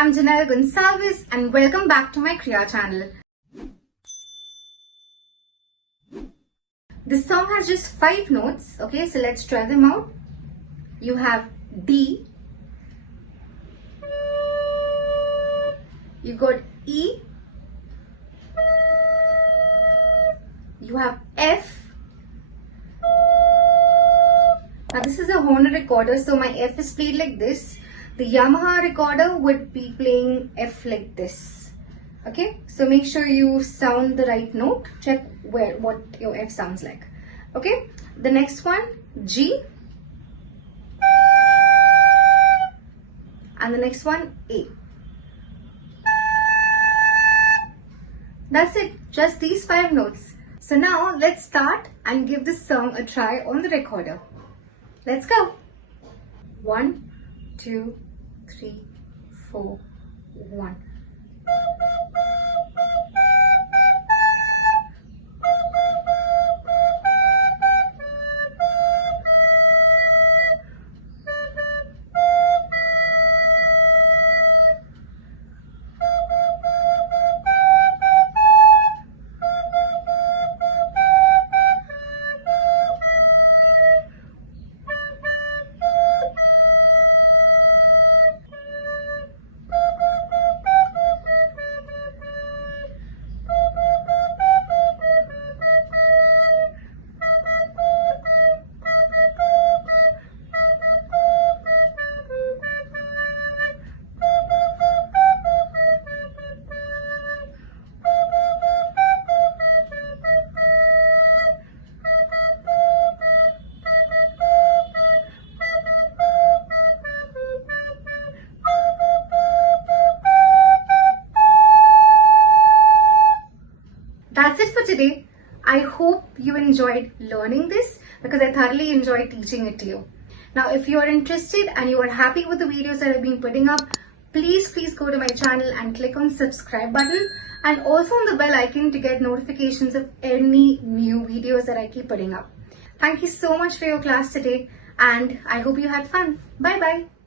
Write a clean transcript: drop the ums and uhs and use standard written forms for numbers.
I'm Janelle Gonsalves and welcome back to my Kriya channel. This song has just 5 notes, okay, so let's try them out. You have D, you got E, you have F. Now this is a Honu recorder, so my F is played like this. The Yamaha recorder would be playing F like this. Okay, so make sure you sound the right note. Check what your F sounds like. Okay, the next one, G, and the next one, A. That's it, just these 5 notes. So now let's start and give this song a try on the recorder. Let's go. 1, 2, 3, 4, 1. That's it for today. I hope you enjoyed learning this because I thoroughly enjoyed teaching it to you. Now, if you are interested and you are happy with the videos that I've been putting up, please go to my channel and click on subscribe button and also on the bell icon to get notifications of any new videos that I keep putting up. Thank you so much for your class today and I hope you had fun. Bye bye.